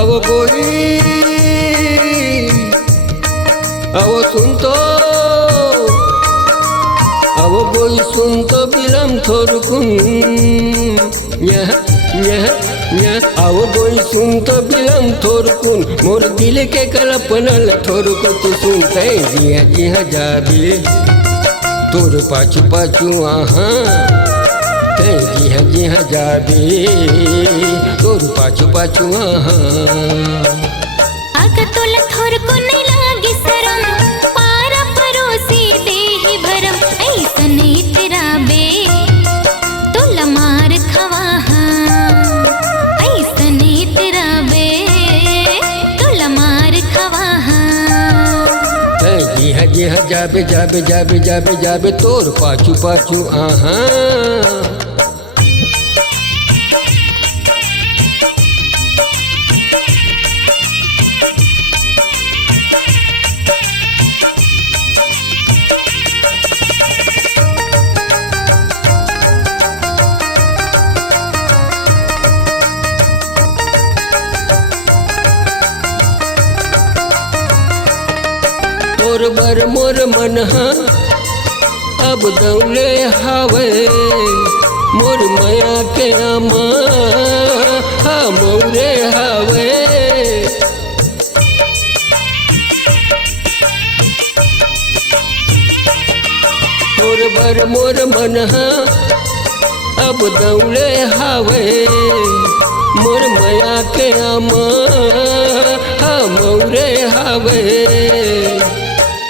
अब कोई अब सुन तो बिलम थोरकुन अब कोई सुन तो बिलम थोरकुन मोर दिल के कल्पनल थोरको तू सुनते जिहा जाबे तोर पाछू पाछू आहा जिहा जाबे तोर पाछू पाछू आहा आका तोला थोरको नहीं लागी शरम पारा परोसी देहि भरम ऐसन तेरा बे तोला मार खवाहा ऐसन तेरा बे तोला मार खवाहा जिहा जाबे जाबे जाबे जाबे जाबे तोर पाछू पाछू आहा तोर बर मोर मन अब दौले हावे मोर माया के आमा मोरे हावे तोर बर मोर मन अब दौले हावे मोर माया के आमा मोरे हावे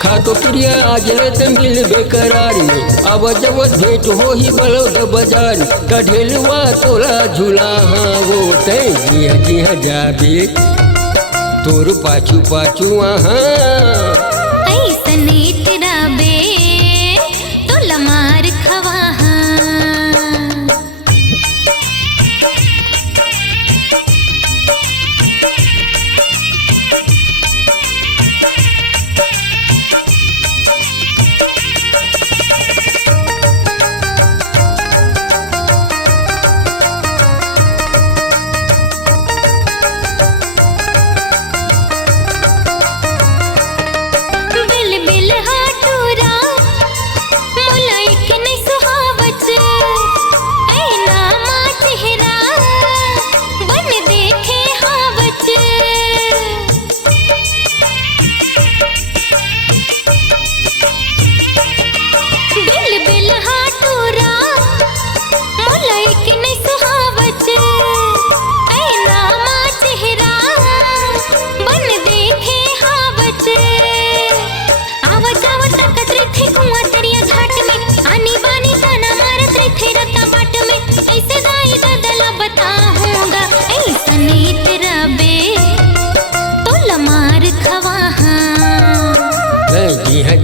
खातो प्रिया आज ले मिल बेकरार में अब जब भेंट हो ही बलौद बाजार कढ़ेलुआ तोला झूला हाँ वो तय जिहा जाबे तोर पाछू पाछू आहा ऐसन तेरा बे तोला मार खवाहा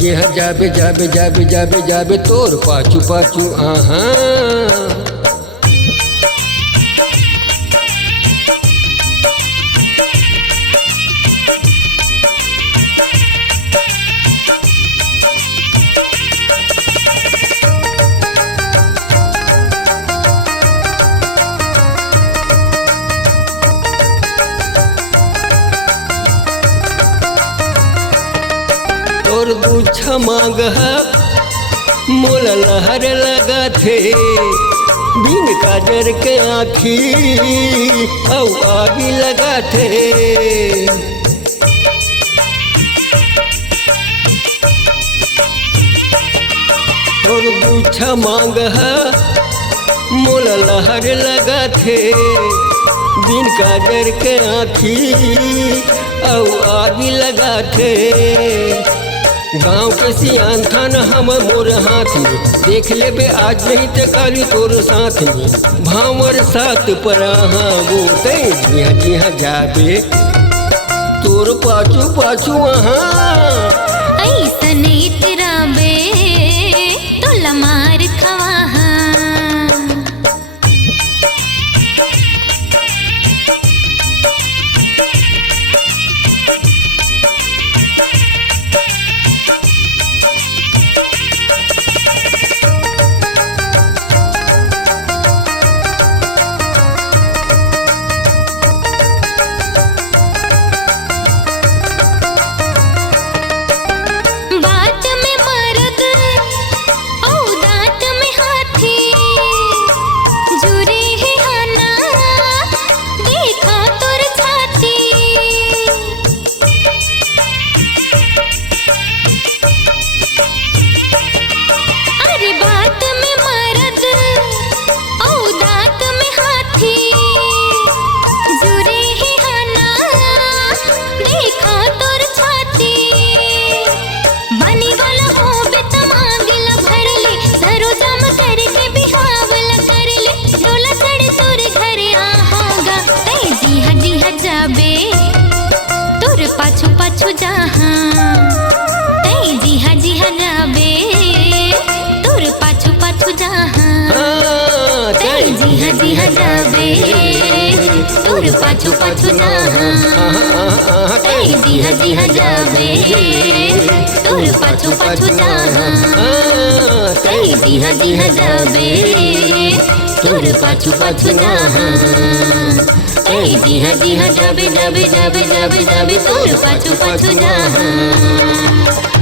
जिहा जाबे जाबे जाबे जाबे जाबे तोर पाछू पाछू आहा तोर गुच्छा मांग मोला लहर लगा थे बिन काजर के आँखी औ आगी लगा थे तोर गुच्छा मांग मोला लहर लगा थे बिन काजर के आँखी औ आगी लगा थे गाँव के सियान थान हम मोर हाथ में देख लेबे आज नहीं तो काली तोर साथ में भावर साथ पर वो जिहा जाबे तोर पाछू पाछू ऐसन तेरा बे जिहा जाबे तोर पाछू पाछू जहाँ तई जिहा जाबे तोर पाछू पाछू जहाँ तई जिहा जाबे तोर पाछू पाछू जहाँ तई जिहा जाबे तोर पाछू पाछू जहाँ तई जिहा जाबे तोर पाछू पाछू जहाँ तई जिहा जाबे जाबे जाबे जाबे तोर पाछू पाछू जहाँ।